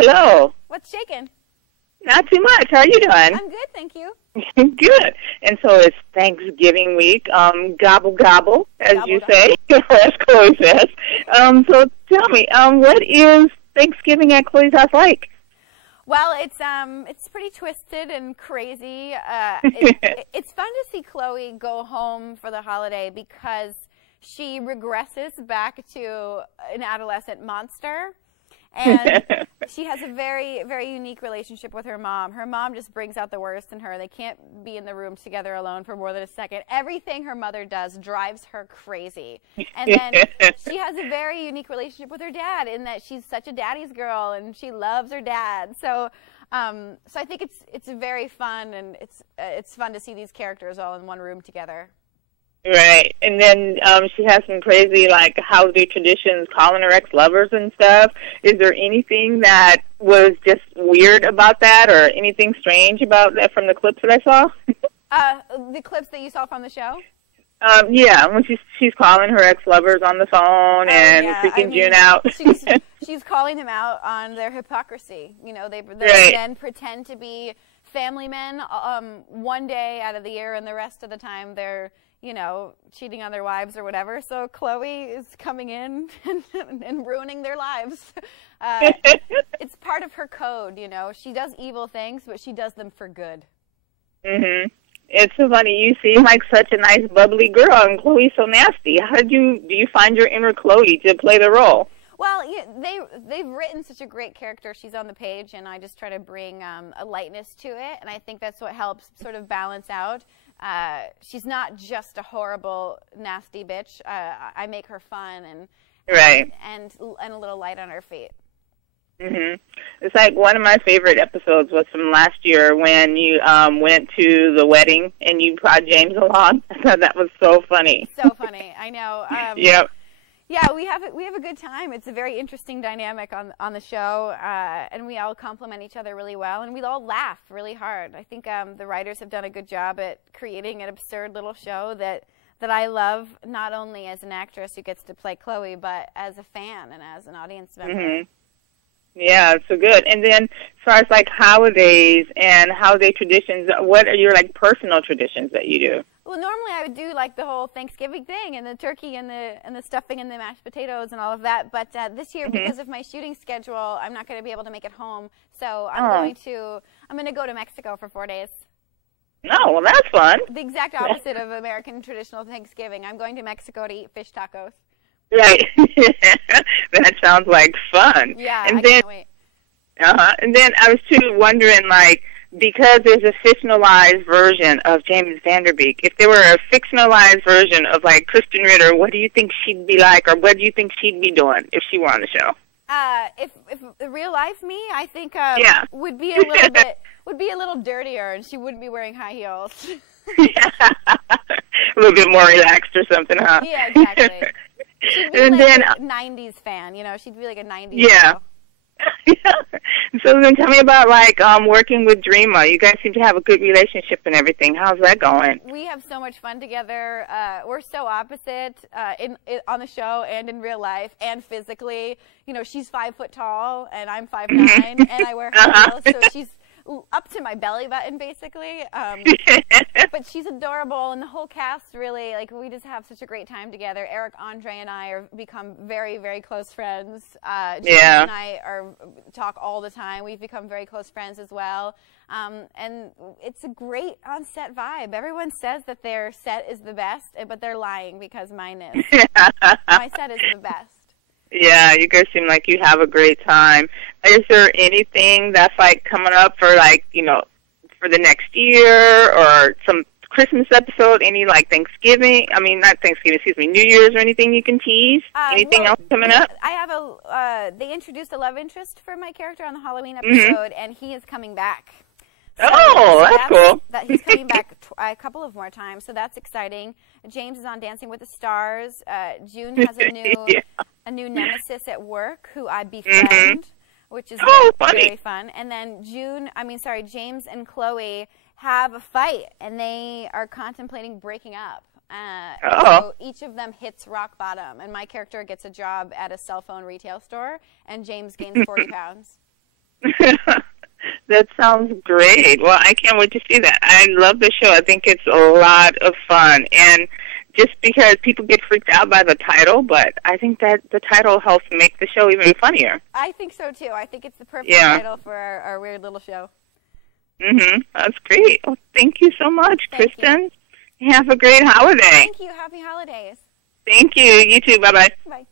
Hello. What's shaking? Not too much. How are you doing? I'm good, thank you. Good. And so it's Thanksgiving week. Gobble gobble, as Gobble, you gobble. say, as Chloe says. So tell me, what is Thanksgiving at Chloe's house like? Well, it's pretty twisted and crazy. It's fun to see Chloe go home for the holiday because she regresses back to an adolescent monster. And she has a very, very unique relationship with her mom. Her mom just brings out the worst in her. They can't be in the room together alone for more than a second. Everything her mother does drives her crazy. And then she has a very unique relationship with her dad in that she's such a daddy's girl and she loves her dad. So I think it's very fun, and it's fun to see these characters all in one room together. Right. And then she has some crazy, like, holiday traditions, calling her ex-lovers and stuff. Is there anything that was just weird about that, or anything strange about that from the clips that I saw? The clips that you saw from the show? Yeah, when she's calling her ex-lovers on the phone and freaking June out. she's calling them out on their hypocrisy. You know, they Right. men pretend to be family men one day out of the year, and the rest of the time they're, you know, cheating on their wives or whatever. So Chloe is coming in and ruining their lives. It's part of her code, you know. She does evil things, but she does them for good. Mm-hmm. It's so funny. You seem like such a nice, bubbly girl, and Chloe's so nasty. How do you find your inner Chloe to play the role? Well, yeah, they've written such a great character. She's on the page, and I just try to bring a lightness to it, and I think that's what helps sort of balance out. She's not just a horrible, nasty bitch. I make her fun and a little light on her feet. Mhm. It's like one of my favorite episodes was from last year when you went to the wedding and you brought James along. I thought that was so funny. So funny, I know. Yep. Yeah, we have a good time. It's a very interesting dynamic on the show, and we all complement each other really well, and we all laugh really hard. I think the writers have done a good job at creating an absurd little show that I love, not only as an actress who gets to play Chloe, but as a fan and as an audience member. Mhm. Yeah, it's so good. And then, as far as like holidays and holiday traditions, what are your like personal traditions that you do? Well, normally I would do like the whole Thanksgiving thing and the turkey and the stuffing and the mashed potatoes and all of that. But this year, because of my shooting schedule, I'm not going to be able to make it home. So I'm going to go to Mexico for 4 days. Oh, well, that's fun. The exact opposite of American traditional Thanksgiving. I'm going to Mexico to eat fish tacos. Right. That sounds like fun. Yeah, and I then, can't wait. And then I was too wondering, like, because there's a fictionalized version of James Vanderbeek, if there were a fictionalized version of, like, Krysten Ritter, what do you think she'd be like, or what do you think she'd be doing if she were on the show? If real life me, I think would be a little dirtier, and she wouldn't be wearing high heels. A little bit more relaxed or something, huh? Yeah, exactly. She'd be like a 90s fan, you know. She'd be like a 90s girl. Yeah. So then tell me about, like, working with Dreama. You guys seem to have a good relationship and everything. How's that going? We have so much fun together. We're so opposite on the show and in real life and physically. You know, she's 5 foot tall and I'm 5'9", and I wear high heels, so she's up to my belly button, basically. But she's adorable, and the whole cast really, like, we just have such a great time together. Eric, Andre, and I have become very, very close friends. James and I talk all the time. We've become very close friends as well. And it's a great on-set vibe. Everyone says that their set is the best, but they're lying because mine is. My set is the best. Yeah, you guys seem like you have a great time. Is there anything that's, like, coming up for, like, you know, for the next year or some Christmas episode, any, like, Thanksgiving? I mean, not Thanksgiving, excuse me, New Year's or anything you can tease? Anything else coming up? I have they introduced a love interest for my character on the Halloween episode, and he is coming back. So that's cool. He's coming back a couple of more times, so that's exciting. James is on Dancing with the Stars. June has a new nemesis at work who I befriend, which is very fun. And then James and Chloe have a fight, and they are contemplating breaking up. So each of them hits rock bottom, and my character gets a job at a cell phone retail store, and James gains 40 pounds. That sounds great. Well, I can't wait to see that. I love the show. I think it's a lot of fun. And just because people get freaked out by the title, but I think that the title helps make the show even funnier. I think so, too. I think it's the perfect title for our weird little show. That's great. Well, thank you so much, Thank Krysten. You. Have a great holiday. Thank you. Happy holidays. Thank you. You too. Bye-bye. Bye.